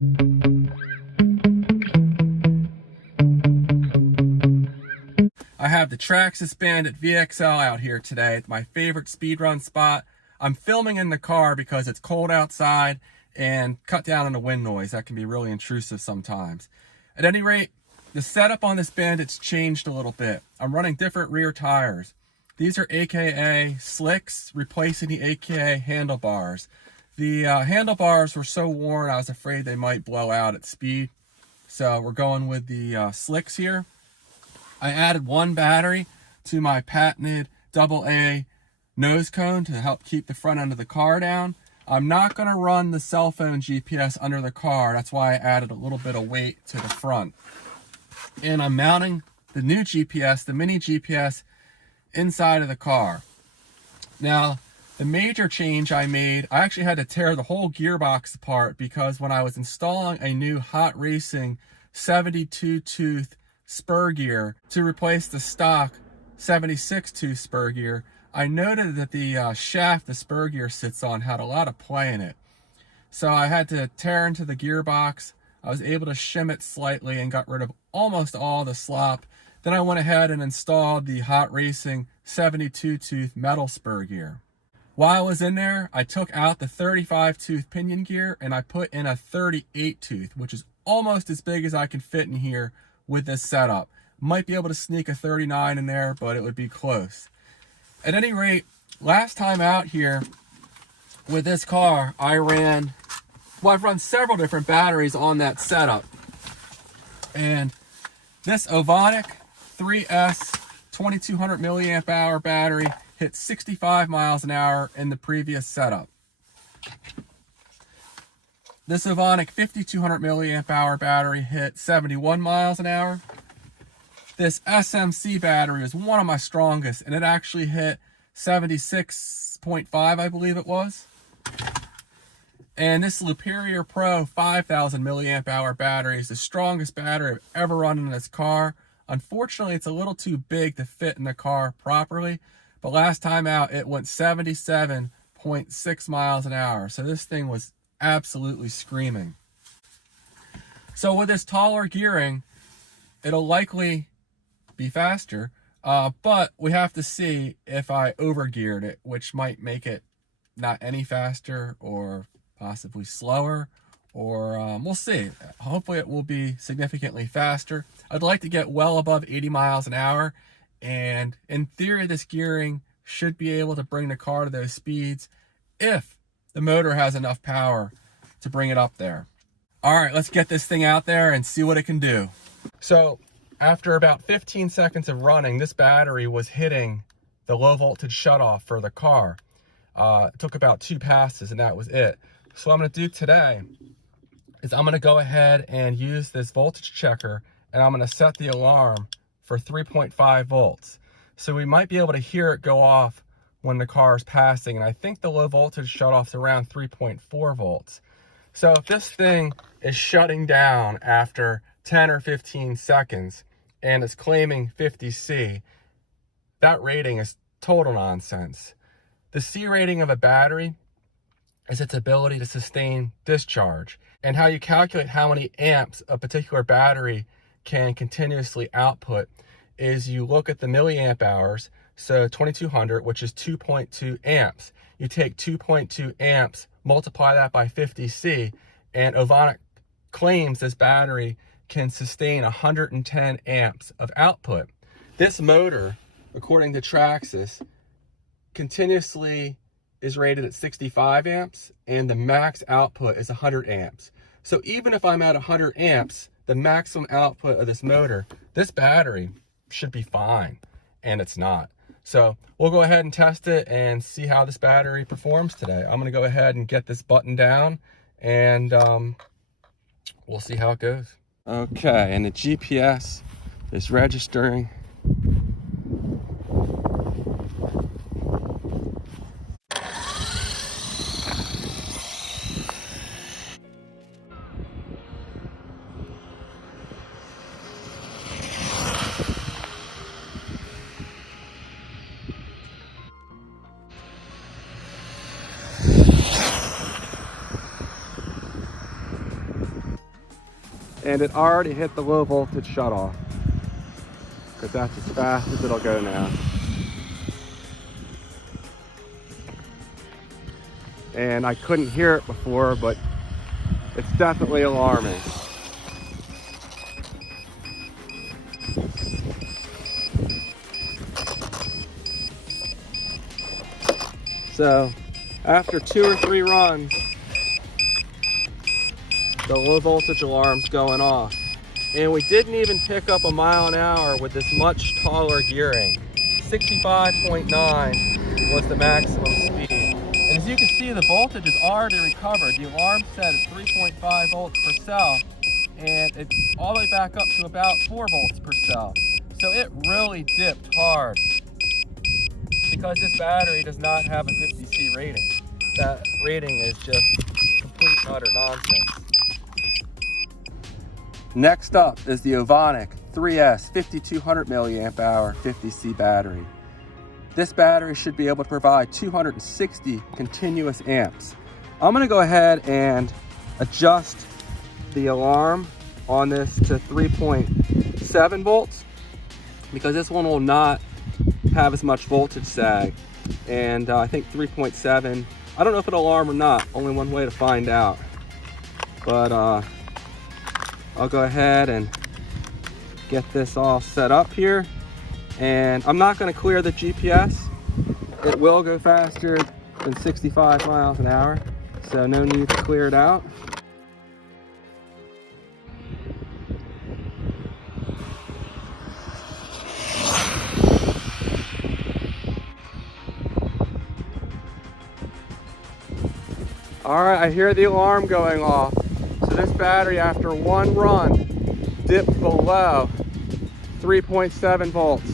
I have the Traxxas Bandit VXL out here today. It's my favorite speedrun spot. I'm filming in the car because it's cold outside and cut down on the wind noise. That can be really intrusive sometimes. At any rate, the setup on this Bandit's changed a little bit. I'm running different rear tires. These are AKA slicks, replacing the AKA handlebars. The handlebars were so worn, I was afraid they might blow out at speed. So we're going with the slicks here. I added one battery to my patented AA nose cone to help keep the front end of the car down. I'm not going to run the cell phone GPS under the car. That's why I added a little bit of weight to the front. And I'm mounting the new GPS, the mini GPS, inside of the car. Now, the major change I made, I actually had to tear the whole gearbox apart because when I was installing a new hot racing 72-tooth Spur gear to replace the stock 76-tooth Spur gear, I noted that the shaft the Spur gear sits on had a lot of play in it. So I had to tear into the gearbox. I was able to shim it slightly and got rid of almost all the slop. Then I went ahead and installed the hot racing 72-tooth metal Spur gear. While I was in there, I took out the 35-tooth pinion gear and I put in a 38-tooth, which is almost as big as I can fit in here with this setup. Might be able to sneak a 39 in there, but it would be close. At any rate, last time out here with this car, I've run several different batteries on that setup. And this Ovonic 3S 2200 milliamp hour battery hit 65 miles an hour in the previous setup. This Ovonic 5200 milliamp hour battery hit 71 miles an hour. This SMC battery is one of my strongest, and it actually hit 76.5, I believe it was. And this Liperior Pro 5000 milliamp hour battery is the strongest battery I've ever run in this car. Unfortunately, it's a little too big to fit in the car properly, but last time out, it went 77.6 miles an hour. So this thing was absolutely screaming. So with this taller gearing, it'll likely be faster, but we have to see if I overgeared it, which might make it not any faster or possibly slower, or we'll see. Hopefully it will be significantly faster. I'd like to get well above 80 miles an hour, and in theory this gearing should be able to bring the car to those speeds if the motor has enough power to bring it up there. All right, let's get this thing out there and see what it can do. So after about 15 seconds of running, this battery was hitting the low voltage shutoff for the car. It took about 2 passes and that was it. So what I'm gonna do today is I'm gonna go ahead and use this voltage checker, and I'm gonna set the alarm for 3.5 volts. So we might be able to hear it go off when the car is passing, and I think the low voltage shutoff is around 3.4 volts. So if this thing is shutting down after 10 or 15 seconds and it's claiming 50C, that rating is total nonsense. The C rating of a battery is its ability to sustain discharge, and how you calculate how many amps a particular battery can continuously output is you look at the milliamp hours. So 2200, which is 2.2 amps. You take 2.2 amps, multiply that by 50C, and Ovonic claims this battery can sustain 110 amps of output. This motor, according to Traxxas, continuously is rated at 65 amps, and the max output is 100 amps. So even if I'm at 100 amps, the maximum output of this motor, this battery should be fine, and it's not. So we'll go ahead and test it and see how this battery performs today. I'm gonna go ahead and get this button down, and we'll see how it goes. Okay, and the GPS is registering. and it already hit the low voltage shutoff, because that's as fast as it'll go now. And I couldn't hear it before, but it's definitely alarming. So after 2 or 3 runs, the low voltage alarm's going off. And we didn't even pick up a mile an hour with this much taller gearing. 65.9 was the maximum speed. And as you can see, the voltage is already recovered. The alarm set at 3.5 volts per cell, and it's all the way back up to about 4 volts per cell. So it really dipped hard, because this battery does not have a 50C rating. That rating is just complete and utter nonsense. Next up is the Ovonic 3S 5200 milliamp hour 50C battery. This battery should be able to provide 260 continuous amps. I'm gonna go ahead and adjust the alarm on this to 3.7 volts, because this one will not have as much voltage sag. And I think 3.7, I don't know if it'll alarm or not, only one way to find out. But I'll go ahead and get this all set up here. And I'm not going to clear the GPS. It will go faster than 65 miles an hour, so no need to clear it out. All right, I hear the alarm going off. So this battery, after 1 run, dipped below 3.7 volts.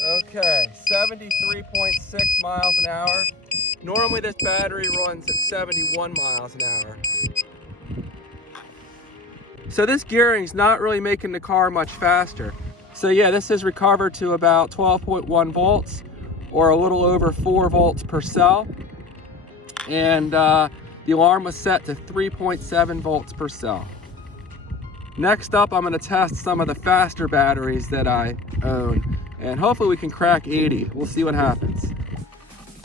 Okay, 73.6 miles an hour. Normally this battery runs at 71 miles an hour. So this gearing's not really making the car much faster. So yeah, this is recovered to about 12.1 volts, or a little over 4 volts per cell. And the alarm was set to 3.7 volts per cell. Next up, I'm gonna test some of the faster batteries that I own, and hopefully we can crack 80. We'll see what happens.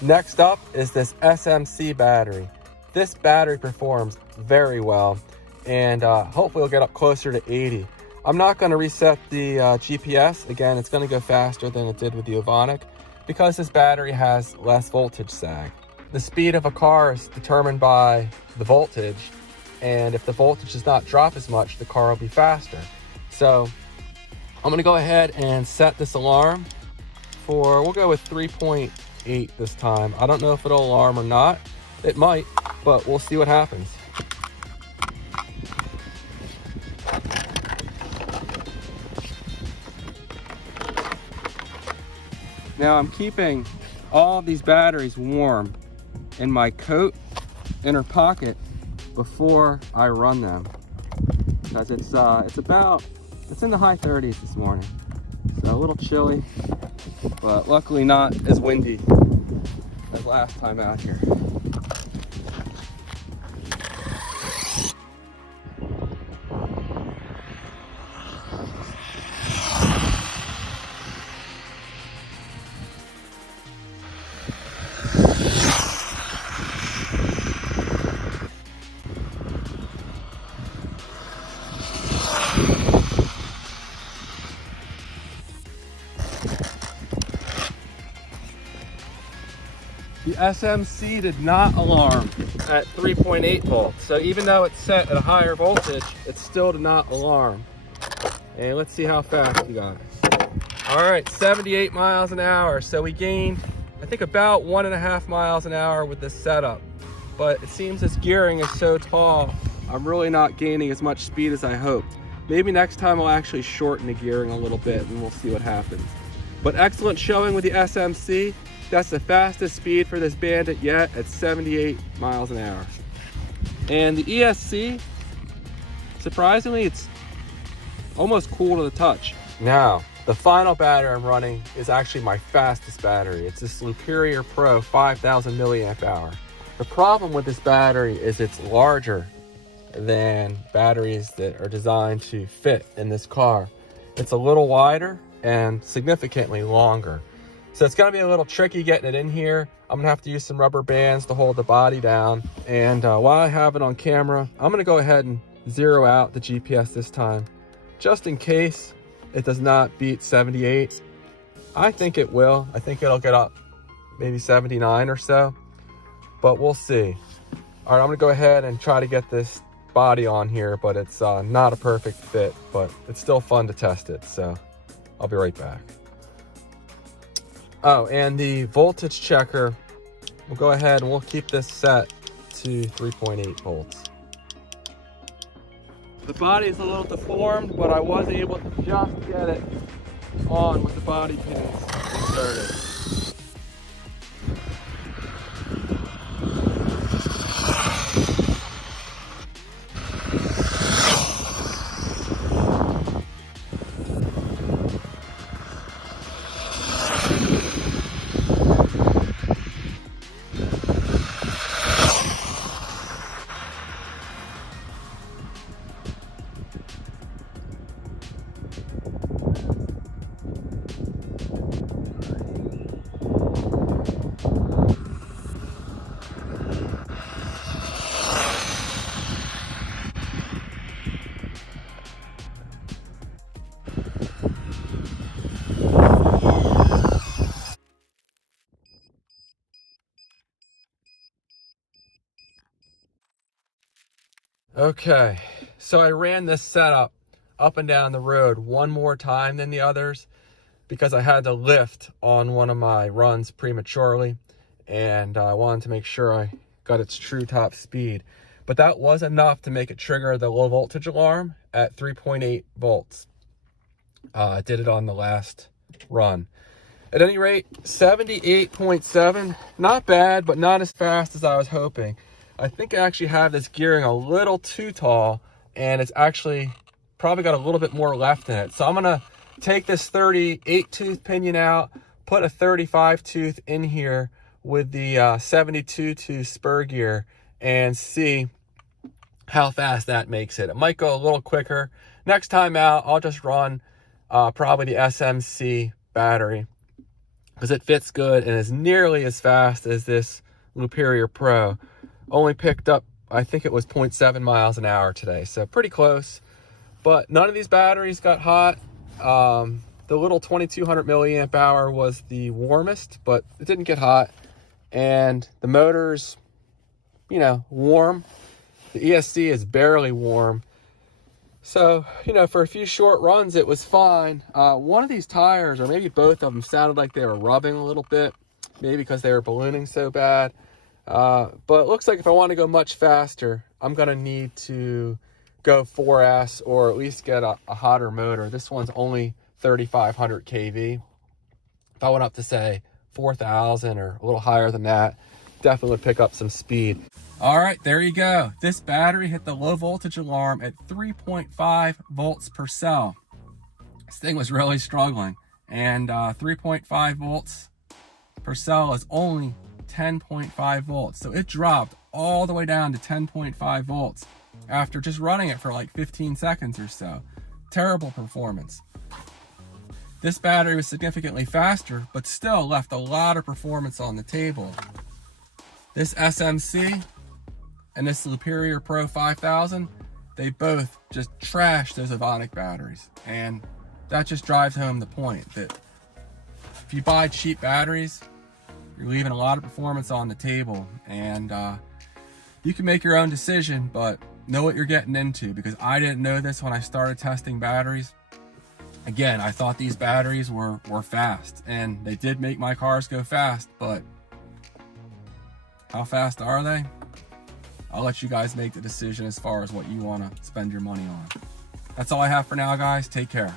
Next up is this SMC battery. This battery performs very well, and hopefully we'll get up closer to 80. I'm not going to reset the GPS. Again, it's going to go faster than it did with the Ovonic, because this battery has less voltage sag. The speed of a car is determined by the voltage, and if the voltage does not drop as much, the car will be faster. So I'm going to go ahead and set this alarm for, we'll go with 3.8 this time. I don't know if it'll alarm or not. It might, but we'll see what happens. Now I'm keeping all of these batteries warm in my coat inner pocket before I run them, because it's in the high 30s this morning, so a little chilly, but luckily not as windy as last time out here. The SMC did not alarm at 3.8 volts. So even though it's set at a higher voltage, it still did not alarm. And let's see how fast we got it. All right, 78 miles an hour. So we gained, I think, about 1.5 miles an hour with this setup. But it seems this gearing is so tall, I'm really not gaining as much speed as I hoped. Maybe next time I'll actually shorten the gearing a little bit and we'll see what happens. But excellent showing with the SMC. That's the fastest speed for this Bandit yet, at 78 miles an hour. And the ESC, surprisingly, it's almost cool to the touch. Now, the final battery I'm running is actually my fastest battery. It's this Liperior Pro 5000 milliamp hour. The problem with this battery is it's larger than batteries that are designed to fit in this car. It's a little wider and significantly longer. So it's gonna be a little tricky getting it in here. I'm gonna have to use some rubber bands to hold the body down. And while I have it on camera, I'm gonna go ahead and zero out the GPS this time, just in case it does not beat 78. I think it will. I think it'll get up maybe 79 or so, but we'll see. All right, I'm gonna go ahead and try to get this body on here, but it's not a perfect fit, but it's still fun to test it, so I'll be right back. Oh, and the voltage checker, we'll go ahead and we'll keep this set to 3.8 volts. The body is a little deformed, but I was able to just get it on with the body pins inserted. Okay, so I ran this setup up and down the road one more time than the others because I had to lift on one of my runs prematurely, and I wanted to make sure I got its true top speed. But that was enough to make it trigger the low voltage alarm at 3.8 volts. I did it on the last run. At any rate, 78.7, not bad, but not as fast as I was hoping. I think I actually have this gearing a little too tall, and it's actually probably got a little bit more left in it. So I'm gonna take this 38 tooth pinion out, put a 35 tooth in here with the 72 tooth Spur gear, and see how fast that makes it. It might go a little quicker. Next time out, I'll just run probably the SMC battery because it fits good and is nearly as fast as this Liperior Pro. Only picked up, I think it was 0.7 miles an hour today, so pretty close. But none of these batteries got hot. The little 2200 milliamp hour was the warmest, but it didn't get hot. And the motor's, you know, warm. The ESC is barely warm. So, you know, for a few short runs, it was fine. One of these tires, or maybe both of them, sounded like they were rubbing a little bit, maybe because they were ballooning so bad. But it looks like if I want to go much faster, I'm going to need to go 4S or at least get a hotter motor. This one's only 3,500 kV. If I went up to, say, 4,000 or a little higher than that, definitely would pick up some speed. All right, there you go. This battery hit the low voltage alarm at 3.5 volts per cell. This thing was really struggling, and 3.5 volts per cell is only 10.5 volts. So it dropped all the way down to 10.5 volts after just running it for like 15 seconds or so. Terrible performance. This battery was significantly faster, but still left a lot of performance on the table. This SMC and this Liperior Pro 5000, they both just trashed those Ovonic batteries. And that just drives home the point that if you buy cheap batteries, you're leaving a lot of performance on the table. And you can make your own decision, but know what you're getting into, because I didn't know this when I started testing batteries. Again, I thought these batteries were fast, and they did make my cars go fast, but how fast are they? I'll let you guys make the decision as far as what you want to spend your money on. That's all I have for now, guys. Take care.